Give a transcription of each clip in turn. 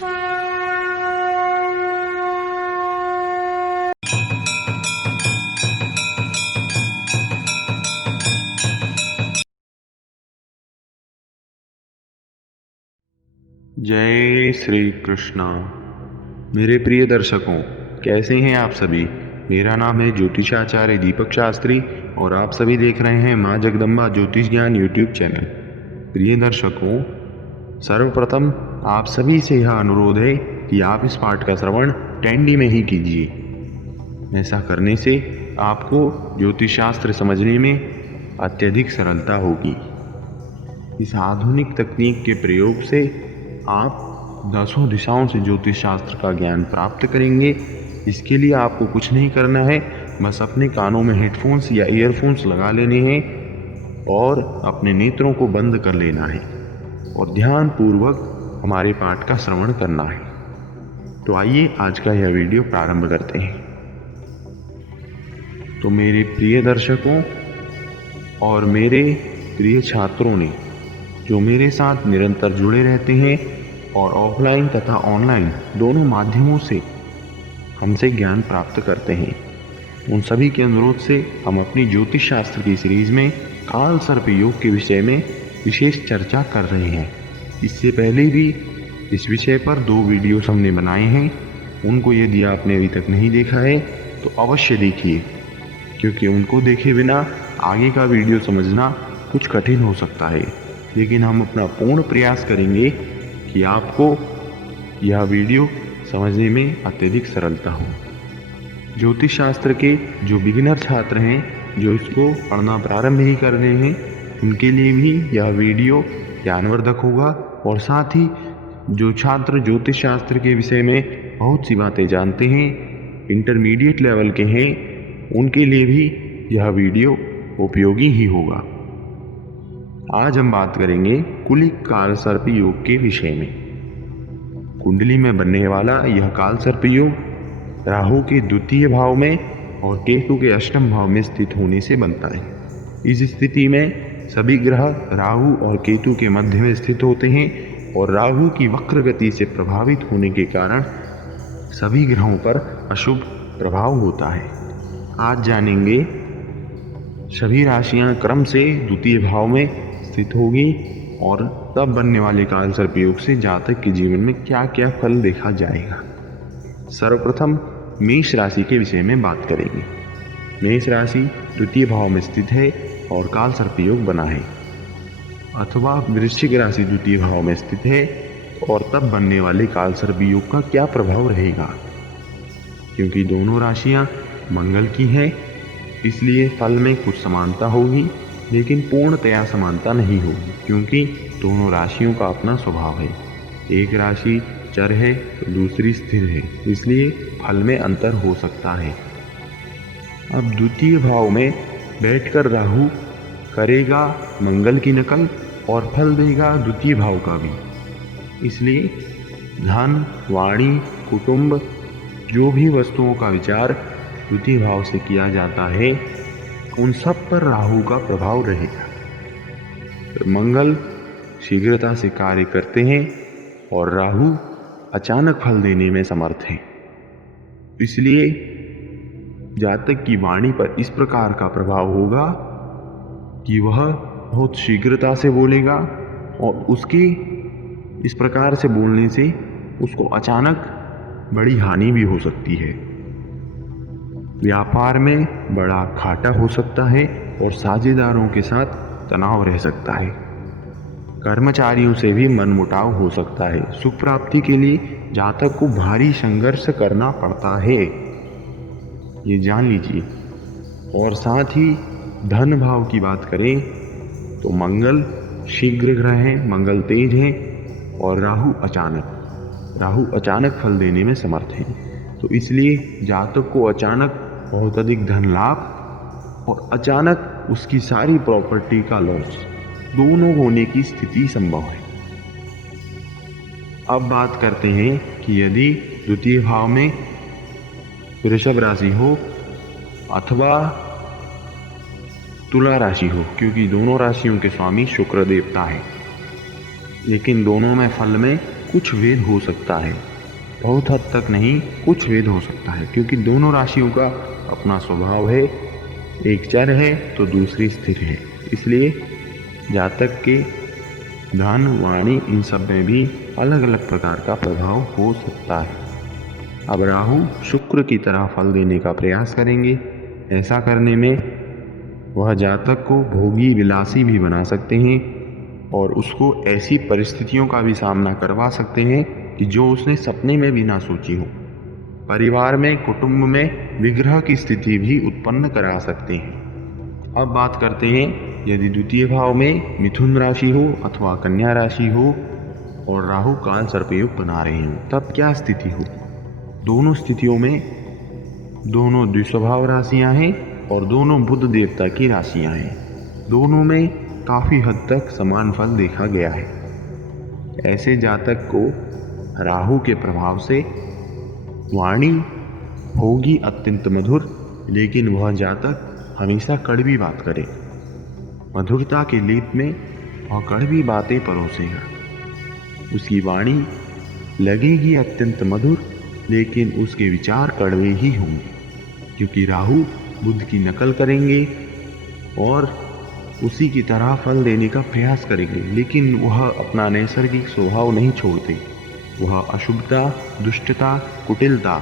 जय श्री कृष्णा। मेरे प्रिय दर्शकों, कैसे हैं आप सभी। मेरा नाम है ज्योतिषाचार्य दीपक शास्त्री और आप सभी देख रहे हैं माँ जगदम्बा ज्योतिष ज्ञान यूट्यूब चैनल। प्रिय दर्शकों, सर्वप्रथम आप सभी से यह अनुरोध है कि आप इस पाठ का श्रवण टैंडी में ही कीजिए। ऐसा करने से आपको ज्योतिष शास्त्र समझने में अत्यधिक सरलता होगी। इस आधुनिक तकनीक के प्रयोग से आप दसों दिशाओं से ज्योतिष शास्त्र का ज्ञान प्राप्त करेंगे। इसके लिए आपको कुछ नहीं करना है, बस अपने कानों में हेडफोन्स या ईयरफोन्स लगा लेने हैं और अपने नेत्रों को बंद कर लेना है और ध्यान पूर्वक हमारे पाठ का श्रवण करना है। तो आइए आज का यह वीडियो प्रारंभ करते हैं। तो मेरे प्रिय दर्शकों और मेरे प्रिय छात्रों ने जो मेरे साथ निरंतर जुड़े रहते हैं और ऑफलाइन तथा ऑनलाइन दोनों माध्यमों से हमसे ज्ञान प्राप्त करते हैं, उन सभी के अनुरोध से हम अपनी ज्योतिष शास्त्र की सीरीज में काल सर्प योग के विषय में विशेष चर्चा कर रहे हैं। इससे पहले भी इस विषय पर 2 वीडियोस हमने बनाए हैं। उनको यदि आपने अभी तक नहीं देखा है तो अवश्य देखिए, क्योंकि उनको देखे बिना आगे का वीडियो समझना कुछ कठिन हो सकता है। लेकिन हम अपना पूर्ण प्रयास करेंगे कि आपको यह वीडियो समझने में अत्यधिक सरलता हो। ज्योतिष शास्त्र के जो बिगिनर छात्र हैं, जो इसको पढ़ना प्रारंभ ही कर रहे हैं, उनके लिए भी यह वीडियो ज्ञानवर्धक होगा और साथ ही जो छात्र ज्योतिष शास्त्र के विषय में बहुत सी बातें जानते हैं, इंटरमीडिएट लेवल के हैं, उनके लिए भी यह वीडियो उपयोगी ही होगा। आज हम बात करेंगे कुलिक काल सर्प योग के विषय में। कुंडली में बनने वाला यह काल सर्प योग राहु के द्वितीय भाव में और केतु के अष्टम भाव में स्थित होने से बनता है। इस स्थिति में सभी ग्रह राहु और केतु के मध्य में स्थित होते हैं और राहु की वक्र गति से प्रभावित होने के कारण सभी ग्रहों पर अशुभ प्रभाव होता है। आज जानेंगे सभी राशियां क्रम से द्वितीय भाव में स्थित होगी और तब बनने वाले काल सर्प योग से जातक के जीवन में क्या क्या फल देखा जाएगा। सर्वप्रथम मेष राशि के विषय में बात करेंगे। मेष राशि द्वितीय भाव में स्थित है और काल सर्प योग बना है, अथवा वृश्चिक राशि द्वितीय भाव में स्थित है और तब बनने वाले काल सर्प योग का क्या प्रभाव रहेगा। क्योंकि दोनों राशियां मंगल की हैं, इसलिए फल में कुछ समानता होगी, लेकिन पूर्णतया समानता नहीं होगी, क्योंकि दोनों राशियों का अपना स्वभाव है। एक राशि चर है तो दूसरी स्थिर है, इसलिए फल में अंतर हो सकता है। अब द्वितीय भाव में बैठकर राहु करेगा मंगल की नकल और फल देगा द्वितीय भाव का भी। इसलिए धन, वाणी, कुटुंब, जो भी वस्तुओं का विचार द्वितीय भाव से किया जाता है, उन सब पर राहु का प्रभाव रहेगा। तो मंगल शीघ्रता से कार्य करते हैं और राहु अचानक फल देने में समर्थ है। इसलिए जातक की वाणी पर इस प्रकार का प्रभाव होगा कि वह बहुत शीघ्रता से बोलेगा और उसकी इस प्रकार से बोलने से उसको अचानक बड़ी हानि भी हो सकती है। व्यापार में बड़ा घाटा हो सकता है और साझेदारों के साथ तनाव रह सकता है। कर्मचारियों से भी मनमुटाव हो सकता है। सुख प्राप्ति के लिए जातक को भारी संघर्ष करना पड़ता है, ये जान लीजिए। और साथ ही धन भाव की बात करें तो मंगल शीघ्र ग्रह हैं, मंगल तेज हैं और राहु अचानक फल देने में समर्थ है। तो इसलिए जातक को अचानक बहुत अधिक धन लाभ और अचानक उसकी सारी प्रॉपर्टी का लॉस दोनों होने की स्थिति संभव है। अब बात करते हैं कि यदि द्वितीय भाव में वृषभ राशि हो अथवा तुला राशि हो, क्योंकि दोनों राशियों के स्वामी शुक्र देवता है, लेकिन दोनों में फल में कुछ भेद हो सकता है, बहुत हद तक नहीं, कुछ भेद हो सकता है, क्योंकि दोनों राशियों का अपना स्वभाव है। एक चर है तो दूसरी स्थिर है। इसलिए जातक के धन, वाणी, इन सब में भी अलग अलग प्रकार का प्रभाव हो सकता है। अब राहु शुक्र की तरह फल देने का प्रयास करेंगे। ऐसा करने में वह जातक को भोगी, विलासी भी बना सकते हैं और उसको ऐसी परिस्थितियों का भी सामना करवा सकते हैं कि जो उसने सपने में भी ना सोची हो। परिवार में, कुटुंब में विग्रह की स्थिति भी उत्पन्न करा सकते हैं। अब बात करते हैं, यदि द्वितीय भाव में मिथुन राशि हो अथवा कन्या राशि हो और राहु काल सर्पयोग बना रहे हो, तब क्या स्थिति हो। दोनों स्थितियों में दोनों द्विस्वभाव राशियां हैं और दोनों बुध देवता की राशियां हैं। दोनों में काफी हद तक समान फल देखा गया है। ऐसे जातक को राहु के प्रभाव से वाणी होगी अत्यंत मधुर, लेकिन वह जातक हमेशा कड़वी बात करे। मधुरता के लेप में वह कड़वी बातें परोसेगा। उसकी वाणी लगेगी अत्यंत मधुर, लेकिन उसके विचार कड़वे ही होंगे, क्योंकि राहु बुध की नकल करेंगे और उसी की तरह फल देने का प्रयास करेंगे, लेकिन वह अपना नैसर्गिक स्वभाव नहीं छोड़ते। वह अशुभता, दुष्टता, कुटिलता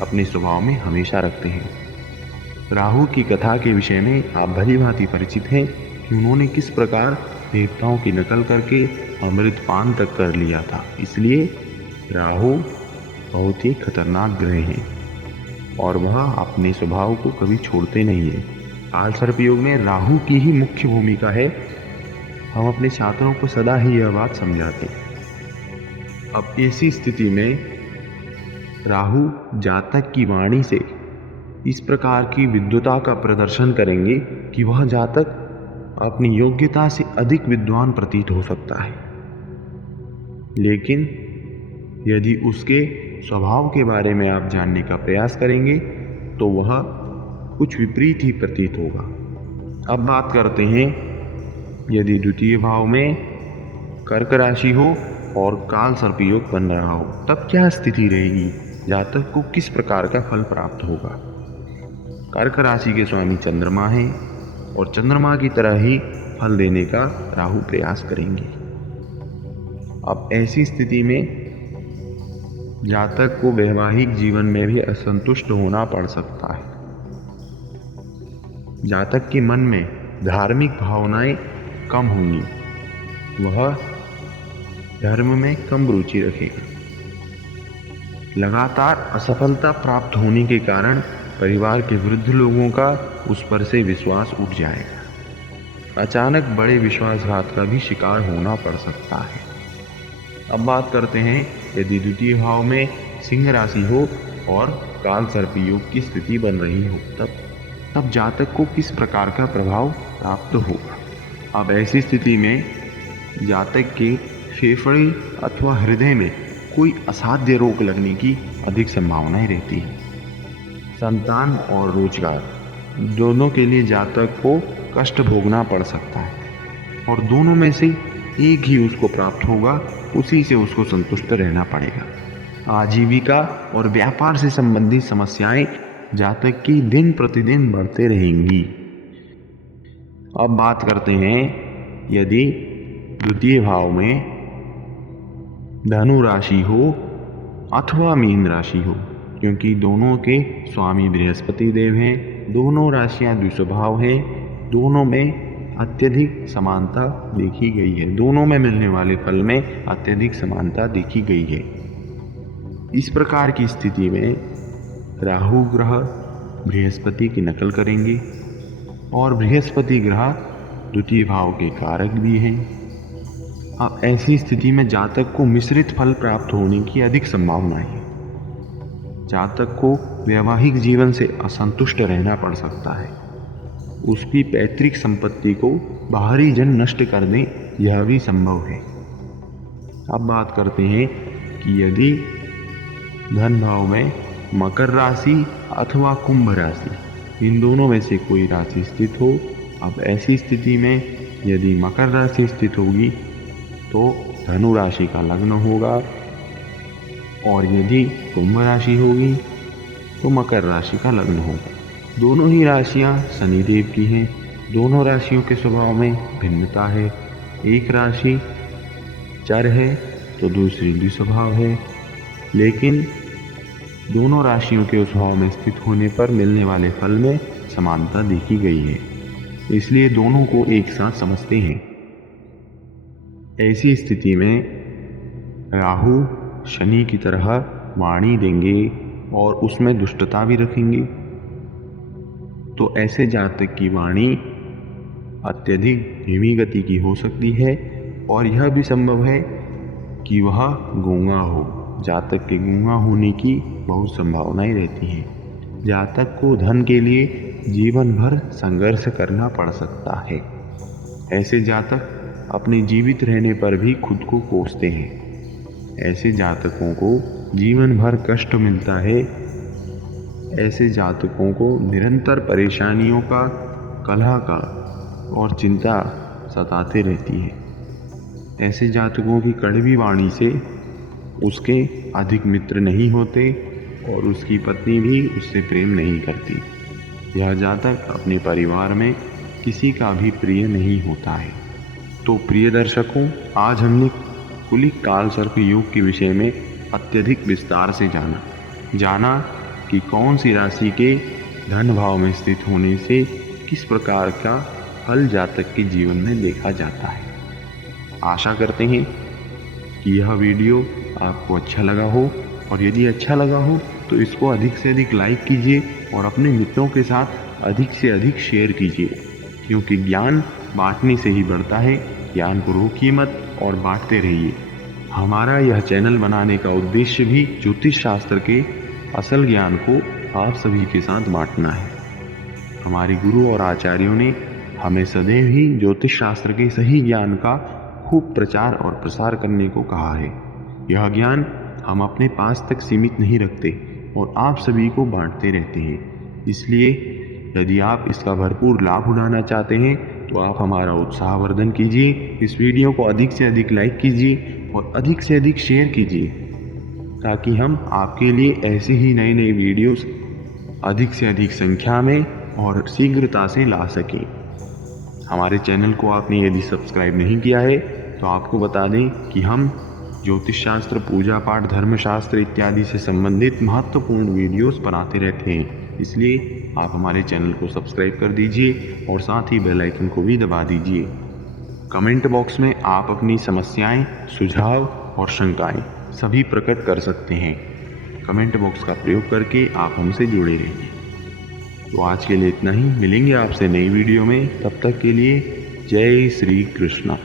अपने स्वभाव में हमेशा रखते हैं। राहु की कथा के विषय में आप भली भांति परिचित हैं कि उन्होंने किस प्रकार देवताओं की नकल करके अमृत पान तक कर लिया था। इसलिए राहु बहुत ही खतरनाक ग्रह हैं और वह अपने स्वभाव को कभी छोड़ते नहीं है। काल सर्पयोग में राहु की ही मुख्य भूमिका है। हम अपने छात्रों को सदा ही यह बात समझाते हैं। अब ऐसी स्थिति में राहु जातक की वाणी से इस प्रकार की विद्वता का प्रदर्शन करेंगे कि वह जातक अपनी योग्यता से अधिक विद्वान प्रतीत हो सकता है, लेकिन यदि उसके स्वभाव के बारे में आप जानने का प्रयास करेंगे तो वह कुछ विपरीत ही प्रतीत होगा। अब बात करते हैं, यदि द्वितीय भाव में कर्क राशि हो और काल सर्पयोग बन रहा हो, तब क्या स्थिति रहेगी, जातक को किस प्रकार का फल प्राप्त होगा। कर्क राशि के स्वामी चंद्रमा हैं और चंद्रमा की तरह ही फल देने का राहु प्रयास करेंगे। अब ऐसी स्थिति में जातक को वैवाहिक जीवन में भी असंतुष्ट होना पड़ सकता है। जातक के मन में धार्मिक भावनाएं कम होंगी, वह धर्म में कम रुचि रखेगा। लगातार असफलता प्राप्त होने के कारण परिवार के वृद्ध लोगों का उस पर से विश्वास उठ जाएगा। अचानक बड़े विश्वासघात का भी शिकार होना पड़ सकता है। अब बात करते हैं, यदि द्वितीय भाव में सिंह राशि हो और काल सर्पयोग की स्थिति बन रही हो, तब जातक को किस प्रकार का प्रभाव प्राप्त होगा। अब ऐसी स्थिति में जातक के फेफड़े अथवा हृदय में कोई असाध्य रोग लगने की अधिक संभावनाएं रहती है। संतान और रोजगार दोनों के लिए जातक को कष्ट भोगना पड़ सकता है और दोनों में से एक ही उसको प्राप्त होगा, उसी से उसको संतुष्ट रहना पड़ेगा। आजीविका और व्यापार से संबंधित समस्याएं जातक की दिन प्रतिदिन बढ़ते रहेंगी। अब बात करते हैं, यदि द्वितीय भाव में धनु राशि हो अथवा मीन राशि हो, क्योंकि दोनों के स्वामी बृहस्पति देव हैं, दोनों राशियां द्विस्वभाव हैं, दोनों में अत्यधिक समानता देखी गई है, दोनों में मिलने वाले फल में अत्यधिक समानता देखी गई है। इस प्रकार की स्थिति में राहु ग्रह बृहस्पति की नकल करेंगे और बृहस्पति ग्रह द्वितीय भाव के कारक भी हैं। अब ऐसी स्थिति में जातक को मिश्रित फल प्राप्त होने की अधिक संभावना है। जातक को वैवाहिक जीवन से असंतुष्ट रहना पड़ सकता है। उसकी पैतृक संपत्ति को बाहरी जन नष्ट कर दें, यह भी संभव है। अब बात करते हैं कि यदि धन भाव में मकर राशि अथवा कुंभ राशि, इन दोनों में से कोई राशि स्थित हो। अब ऐसी स्थिति में यदि मकर राशि स्थित होगी तो धनु राशि का लग्न होगा और यदि कुंभ राशि होगी तो मकर राशि का लग्न होगा। दोनों ही राशियां शनिदेव की हैं। दोनों राशियों के स्वभाव में भिन्नता है। एक राशि चर है तो दूसरी द्विस्वभाव है, लेकिन दोनों राशियों के उस भाव में स्थित होने पर मिलने वाले फल में समानता देखी गई है, इसलिए दोनों को एक साथ समझते हैं। ऐसी स्थिति में राहु शनि की तरह वाणी देंगे और उसमें दुष्टता भी रखेंगे, तो ऐसे जातक की वाणी अत्यधिक धीमी गति की हो सकती है और यह भी संभव है कि वह गूंगा हो। जातक के गूंगा होने की बहुत संभावनाएं रहती हैं। जातक को धन के लिए जीवन भर संघर्ष करना पड़ सकता है। ऐसे जातक अपने जीवित रहने पर भी खुद को कोसते हैं। ऐसे जातकों को जीवन भर कष्ट मिलता है। ऐसे जातकों को निरंतर परेशानियों का, कलह का और चिंता सताते रहती है। ऐसे जातकों की कड़वी वाणी से उसके अधिक मित्र नहीं होते और उसकी पत्नी भी उससे प्रेम नहीं करती। यह जातक अपने परिवार में किसी का भी प्रिय नहीं होता है। तो प्रिय दर्शकों, आज हमने कुलिक काल सर्प योग के विषय में अत्यधिक विस्तार से जाना कि कौन सी राशि के धन भाव में स्थित होने से किस प्रकार का फल जातक के जीवन में देखा जाता है। आशा करते हैं कि यह वीडियो आपको अच्छा लगा हो, और यदि अच्छा लगा हो तो इसको अधिक से अधिक लाइक कीजिए और अपने मित्रों के साथ अधिक से अधिक शेयर कीजिए, क्योंकि ज्ञान बांटने से ही बढ़ता है। ज्ञान को रोकिए मत और बांटते रहिए। हमारा यह चैनल बनाने का उद्देश्य भी ज्योतिष शास्त्र के असल ज्ञान को आप सभी के साथ बांटना है। हमारे गुरु और आचार्यों ने हमें सदैव ही ज्योतिष शास्त्र के सही ज्ञान का खूब प्रचार और प्रसार करने को कहा है। यह ज्ञान हम अपने पास तक सीमित नहीं रखते और आप सभी को बांटते रहते हैं। इसलिए यदि आप इसका भरपूर लाभ उठाना चाहते हैं तो आप हमारा उत्साहवर्धन कीजिए। इस वीडियो को अधिक से अधिक लाइक कीजिए और अधिक से अधिक शेयर कीजिए, ताकि हम आपके लिए ऐसे ही नए नए वीडियोस अधिक से अधिक संख्या में और शीघ्रता से ला सकें। हमारे चैनल को आपने यदि सब्सक्राइब नहीं किया है तो आपको बता दें कि हम ज्योतिष शास्त्र, पूजा पाठ, धर्मशास्त्र इत्यादि से संबंधित महत्वपूर्ण वीडियोस बनाते रहते हैं। इसलिए आप हमारे चैनल को सब्सक्राइब कर दीजिए और साथ ही बेल आइकन को भी दबा दीजिए। कमेंट बॉक्स में आप अपनी समस्याएं, सुझाव और शंकाएं सभी प्रकट कर सकते हैं। कमेंट बॉक्स का प्रयोग करके आप हमसे जुड़े रहिए। तो आज के लिए इतना ही। मिलेंगे आपसे नई वीडियो में। तब तक के लिए जय श्री कृष्णा।